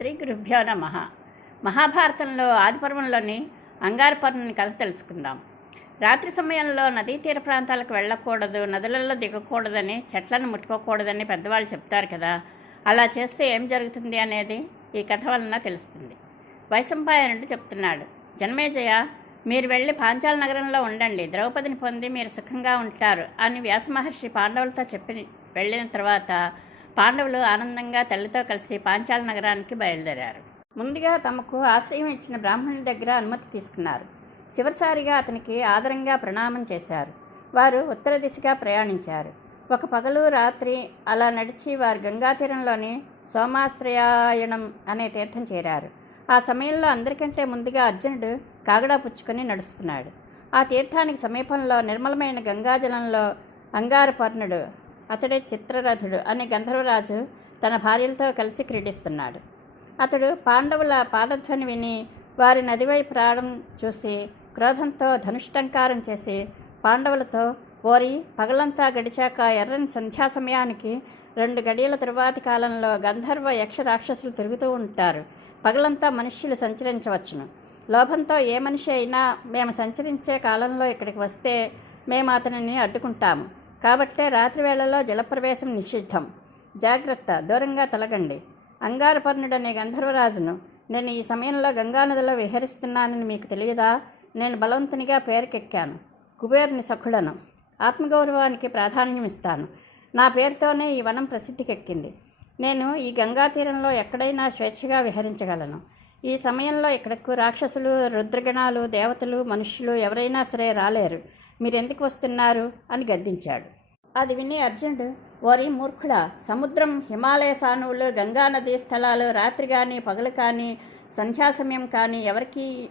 శ్రీ గురుభ్యో నమ. మహాభారతంలో ఆదిపర్వంలోని అంగారపర్ణుని కథ తెలుసుకుందాం. రాత్రి సమయంలో నదీ తీర ప్రాంతాలకు వెళ్ళకూడదు నదులలో దిగకూడదని చెట్లను ముట్టుకోకూడదని పెద్దవాళ్ళు చెప్తారు కదా. అలా చేస్తే ఏం జరుగుతుంది అనేది ఈ కథ వలన తెలుస్తుంది. వైశంపాయనుడు చెప్తున్నాడు జన్మేజయ మీరు వెళ్ళి పాంచాల నగరంలో ఉండండి. ద్రౌపదిని పొంది మీరు సుఖంగా ఉంటారు అని వ్యాస మహర్షి పాండవులతో చెప్పి వెళ్ళిన తర్వాత పాండవులు ఆనందంగా తల్లితో కలిసి పాంచాల నగరానికి బయలుదేరారు. ముందుగా తమకు ఆశ్రయం ఇచ్చిన బ్రాహ్మణుల దగ్గర అనుమతి తీసుకున్నారు. చివరిసారిగా అతనికి ఆదరంగా ప్రణామం చేశారు. వారు ఉత్తర దిశగా ప్రయాణించారు. ఒక పగలు రాత్రి అలా నడిచి వారు గంగా తీరంలోని సోమాశ్రయాయణం అనే తీర్థం చేరారు. ఆ సమయంలో అందరికంటే ముందుగా అర్జునుడు కాగడా పుచ్చుకొని నడుస్తున్నాడు. ఆ తీర్థానికి సమీపంలో నిర్మలమైన గంగాజలంలో అంగారపర్ణుడు అతడే చిత్రరథుడు అనే గంధర్వరాజు తన భార్యలతో కలిసి క్రీడిస్తున్నాడు. అతడు పాండవుల పాదధ్వని విని వారి నదివైపు రావడం చూసి క్రోధంతో ధనుష్టంకారం చేసి పాండవులతో ఓరి పగలంతా గడిచాక ఎర్రని సంధ్యా సమయానికి రెండు గడియల తరువాతి కాలంలో గంధర్వ యక్ష రాక్షసులు తిరుగుతూ ఉంటారు. పగలంతా మనుష్యులు సంచరించవచ్చును. లోభంతో ఏ మనిషి అయినా మేము సంచరించే కాలంలో ఇక్కడికి వస్తే మేము అతనిని అడ్డుకుంటాము. కాబట్టే రాత్రి వేళల్లో జలప్రవేశం నిషిద్ధం. జాగ్రత్త దూరంగా తొలగండి. అంగారపర్ణుడనే గంధర్వరాజును నేను ఈ సమయంలో గంగానదిలో విహరిస్తున్నానని మీకు తెలియదా? నేను బలవంతునిగా పేరుకెక్కాను. కుబేరుని సఖుడను. ఆత్మగౌరవానికి ప్రాధాన్యం ఇస్తాను నా పేరుతోనే ఈ వనం ప్రసిద్ధికెక్కింది. నేను ఈ గంగా తీరంలో ఎక్కడైనా స్వేచ్ఛగా విహరించగలను. ఈ సమయంలో ఇక్కడకు రాక్షసులు రుద్రగణాలు దేవతలు మనుష్యులు ఎవరైనా సరే రాలేరు. మీరెందుకు వస్తున్నారు? అని గద్దించాడు. అది విని అర్జునుడు ఓరి మూర్ఖుడా సముద్రం హిమాలయ సానువులు గంగా నదీ స్థలాలు రాత్రి కానీ పగలు కానీ సంధ్యా సమయం కానీ ఎవరికి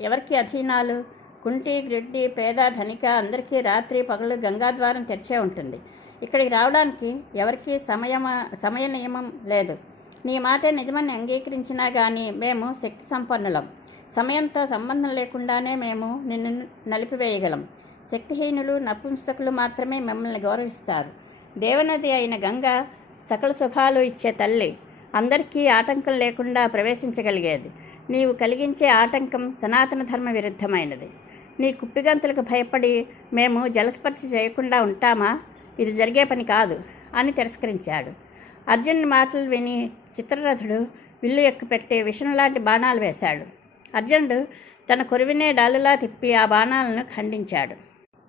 ఎవరికి అధీనాలు? కుంటి గ్రిడ్డి పేద ధనిక అందరికీ రాత్రి పగలు గంగాద్వారం తెరిచే ఉంటుంది. ఇక్కడికి రావడానికి ఎవరికీ సమయమ సమయ నియమం లేదు. నీ మాట నిజమని అంగీకరించినా కానీ మేము శక్తి సంపన్నులం. సమయంతో సంబంధం లేకుండానే మేము నిన్ను నలిపివేయగలం. శక్తిహీనులు నపుంసకులు మాత్రమే మిమ్మల్ని గౌరవిస్తారు. దేవనది అయిన గంగ సకల శుభాలు ఇచ్చే తల్లి. అందరికీ ఆటంకం లేకుండా ప్రవేశించగలిగేది. నీవు కలిగించే ఆటంకం సనాతన ధర్మ విరుద్ధమైనది. నీ కుప్పిగంతులకు భయపడి మేము జలస్పర్శ చేయకుండా ఉంటామా? ఇది జరిగే పని కాదు అని తిరస్కరించాడు. అర్జున్ మాటలు విని చిత్రరథుడు విల్లు ఎక్కుపెట్టి విషం లాంటి బాణాలు వేశాడు. అర్జునుడు తన కురివినే డాలులా తిప్పి ఆ బాణాలను ఖండించాడు.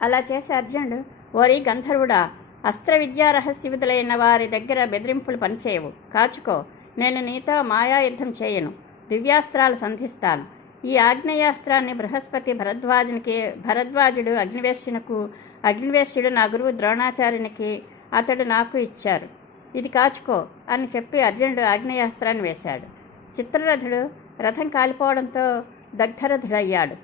అలా చేసే అర్జునుడు ఓరి గంధర్వుడా అస్త్ర విద్యా రహస్యవిధులైన వారి దగ్గర బెదిరింపులు పనిచేయవు. కాచుకో నేను నీతో మాయా యుద్ధం చేయను. దివ్యాస్త్రాలు సంధిస్తాను. ఈ ఆగ్నేయాస్త్రాన్ని బృహస్పతి భరద్వాజునికి భరద్వాజుడు అగ్నివేశ్యునకు అగ్నివేశ్యుడు నా గురువు ద్రోణాచార్యునికి అతడు నాకు ఇచ్చారు. ఇది కాచుకో అని చెప్పి అర్జునుడు ఆగ్నేయాస్త్రాన్ని వేశాడు. చిత్రరథుడు రథం కాలిపోవడంతో దగ్ధరథుడయ్యాడు.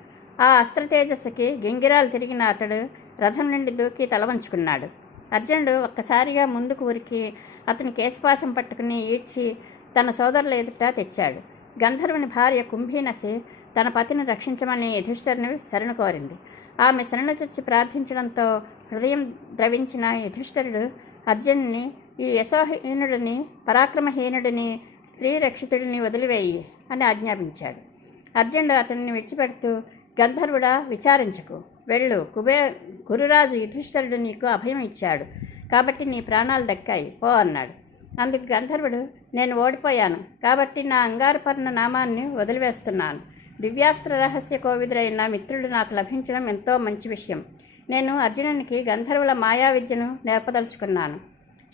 ఆ అస్త్ర తేజస్సుకి గింగిరాలు తిరిగిన అతడు రథం నుండి దూకి తల వంచుకున్నాడు. అర్జునుడు ఒక్కసారిగా ముందుకు ఉరికి అతని కేశపాసం పట్టుకుని ఈడ్చి తన సోదరుల ఎదుట తెచ్చాడు. గంధర్వుని భార్య కుంభీనసి తన పతిని రక్షించమని యుధిష్ఠరుని శరణు కోరింది. ఆమె శరణు చొచ్చి ప్రార్థించడంతో హృదయం ద్రవించిన యుధిష్ఠరుడు అర్జునుని ఈ యశోహీనుడిని పరాక్రమహీనుడిని స్త్రీ రక్షితుడిని వదిలివేయి అని ఆజ్ఞాపించాడు. అర్జునుడు అతనిని విడిచిపెడుతూ గంధర్వుడా విచారించకు. వెళ్ళు. కుబే గురురాజు యుధిష్ఠరుడు నీకు అభయం ఇచ్చాడు. కాబట్టి నీ ప్రాణాలు దక్కాయి. పో అన్నాడు. అందుకు గంధర్వుడు నేను ఓడిపోయాను. కాబట్టి నా అంగారపర్ణ నామాన్ని వదిలివేస్తున్నాను. దివ్యాస్త్ర రహస్య కోవిదులైన మిత్రుడు నాకు లభించడం ఎంతో మంచి విషయం. నేను అర్జునునికి గంధర్వుల మాయా విద్యను నేర్పదలుచుకున్నాను.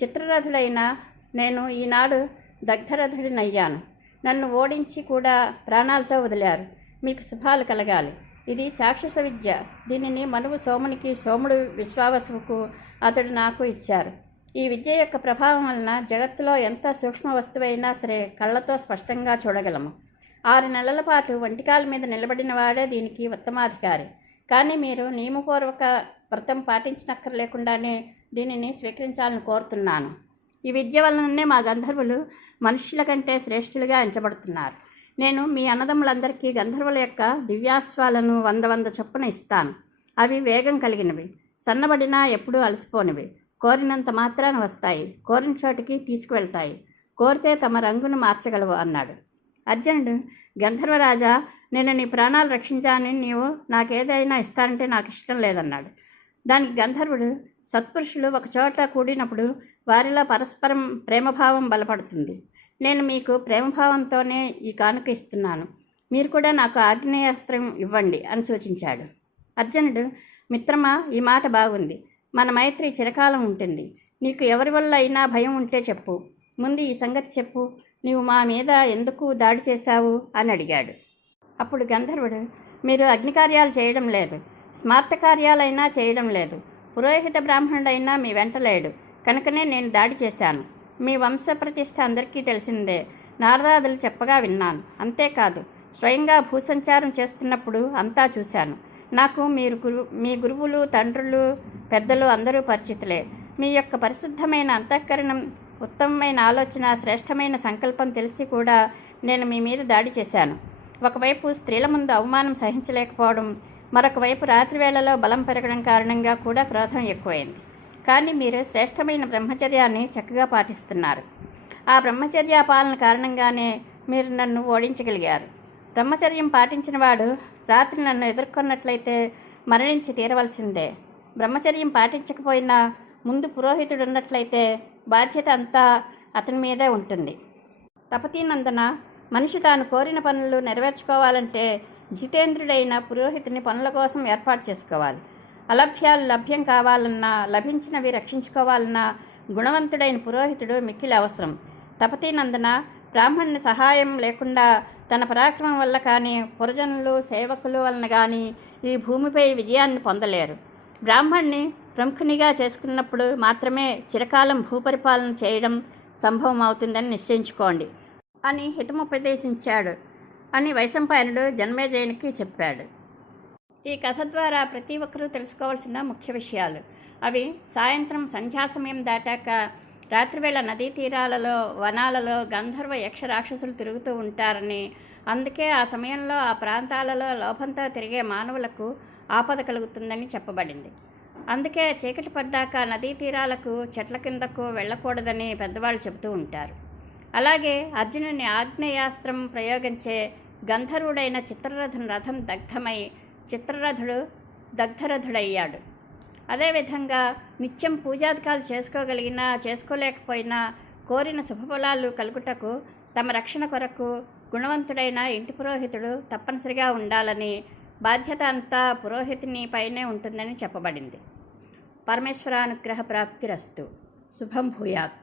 చిత్రరథుడైన నేను ఈనాడు దగ్ధరథుడినయ్యాను. నన్ను ఓడించి కూడా ప్రాణాలతో వదిలారు. మీకు శుభాలు కలగాలి. ఇది చాక్షుష విద్య. దీనిని మనువు సోమునికి సోముడు విశ్వావసుకు అతడు నాకు ఇచ్చారు. ఈ విద్య యొక్క ప్రభావం వలన జగత్తులో ఎంత సూక్ష్మ వస్తువైనా సరే కళ్ళతో స్పష్టంగా చూడగలము. ఆరు నెలల పాటు వంటికాల మీద నిలబడిన వాడే దీనికి ఉత్తమాధికారి. కానీ మీరు నియమపూర్వక వ్రతం పాటించినక్కర్లేకుండానే దీనిని స్వీకరించాలని కోరుతున్నాను. ఈ విద్య వలననే మా గంధర్వులు మనుషుల కంటే శ్రేష్ఠులుగా ఎంచబడుతున్నారు. నేను మీ అన్నదమ్ములందరికీ గంధర్వుల యొక్క దివ్యాస్వాలను వంద వంద చొప్పున ఇస్తాను. అవి వేగం కలిగినవి సన్నబడినా ఎప్పుడూ అలసిపోనివి. కోరినంత మాత్రాన వస్తాయి కోరిన చోటికి తీసుకువెళ్తాయి. కోరితే తమ రంగును మార్చగలవు అన్నాడు. అర్జునుడు గంధర్వరాజా నేను నీ ప్రాణాలు రక్షించాలని నీవు నాకేదైనా ఇస్తానంటే నాకు ఇష్టం లేదన్నాడు. దానికి గంధర్వుడు సత్పురుషులు ఒక చోట కూడినప్పుడు వారిలో పరస్పరం ప్రేమభావం బలపడుతుంది. నేను మీకు ప్రేమభావంతోనే ఈ కానుక ఇస్తున్నాను. మీరు కూడా నాకు ఆగ్నేయాస్త్రం ఇవ్వండి అని సూచించాడు. అర్జునుడు మిత్రమా ఈ మాట బాగుంది. మన మైత్రి చిరకాలం ఉంటుంది. నీకు ఎవరి వల్ల అయినా భయం ఉంటే చెప్పు. ముందు ఈ సంగతి చెప్పు. నీవు మా మీద ఎందుకు దాడి చేశావు అని అడిగాడు. అప్పుడు గంధర్వుడు మీరు అగ్నికార్యాలు చేయడం లేదు. స్మార్త కార్యాలైనా చేయడం లేదు. పురోహిత బ్రాహ్మణుడైనా మీ వెంట లేడు. కనుకనే నేను దాడి చేశాను. మీ వంశ ప్రతిష్ట అందరికీ తెలిసిందే. నారదాదులు చెప్పగా విన్నాను. అంతేకాదు స్వయంగా భూసంచారం చేస్తున్నప్పుడు అంతా చూశాను. నాకు మీరు గురు మీ గురువులు తండ్రులు పెద్దలు అందరూ పరిచితులే. మీ యొక్క పరిశుద్ధమైన అంతఃకరణం ఉత్తమమైన ఆలోచన శ్రేష్టమైన సంకల్పం తెలిసి కూడా నేను మీ మీద దాడి చేశాను. ఒకవైపు స్త్రీల ముందు అవమానం సహించలేకపోవడం మరొకవైపు రాత్రి వేళలో బలం పెరగడం కారణంగా కూడా క్రోధం ఎక్కువైంది. కానీ మీరు శ్రేష్టమైన బ్రహ్మచర్యాన్ని చక్కగా పాటిస్తున్నారు. ఆ బ్రహ్మచర్య పాలన కారణంగానే మీరు నన్ను ఓడించగలిగారు. బ్రహ్మచర్యం పాటించిన వాడు రాత్రి నన్ను ఎదుర్కొన్నట్లయితే మరణించి తీరవలసిందే. బ్రహ్మచర్యం పాటించకపోయినా ముందు పురోహితుడు ఉన్నట్లయితే బాధ్యత అంతా అతని మీదే ఉంటుంది. తపతీనందన మనిషి తాను కోరిన పనులు నెరవేర్చుకోవాలంటే జితేంద్రుడైన పురోహితుని పనుల కోసం ఏర్పాటు చేసుకోవాలి. అలభ్యాలు లభ్యం కావాలన్నా లభించినవి రక్షించుకోవాలన్నా గుణవంతుడైన పురోహితుడు మిక్కిలి అవసరం. తపతీనందన బ్రాహ్మణుని సహాయం లేకుండా తన పరాక్రమం వల్ల కానీ పురజనులు సేవకులు వలన కానీ ఈ భూమిపై విజయాన్ని పొందలేరు. బ్రాహ్మణ్ణి ప్రముఖునిగా చేసుకున్నప్పుడు మాత్రమే చిరకాలం భూపరిపాలన చేయడం సంభవం అవుతుందని నిశ్చయించుకోండి అని హితముపదేశించాడు అని వైశంపాయనుడు జన్మేజయునికి చెప్పాడు. ఈ కథ ద్వారా ప్రతి ఒక్కరూ తెలుసుకోవాల్సిన ముఖ్య విషయాలు. అవి సాయంత్రం సంధ్యా సమయం దాటాక రాత్రివేళ నదీ తీరాలలో వనాలలో గంధర్వ యక్ష రాక్షసులు తిరుగుతూ ఉంటారని అందుకే ఆ సమయంలో ఆ ప్రాంతాలలో లోపంతో తిరిగే మానవులకు ఆపద కలుగుతుందని చెప్పబడింది. అందుకే చీకటి పడ్డాక నదీ తీరాలకు చెట్ల కిందకు వెళ్ళకూడదని పెద్దవాళ్ళు చెబుతూ ఉంటారు. అలాగే అర్జునుని ఆగ్నేయాస్త్రం ప్రయోగించే గంధర్వుడైన చిత్రరథం రథం దగ్ధమై చిత్రరథుడు దగ్ధరథుడయ్యాడు. అదేవిధంగా నిత్యం పూజాధికాలు చేసుకోగలిగినా చేసుకోలేకపోయినా కోరిన శుభఫలాలు కలుగుటకు తమ రక్షణ కొరకు గుణవంతుడైన ఇంటి పురోహితుడు తప్పనిసరిగా ఉండాలని బాధ్యత అంతా పురోహితుని పైనే ఉంటుందని చెప్పబడింది. పరమేశ్వరానుగ్రహ ప్రాప్తిరస్తు శుభం భూయాత్.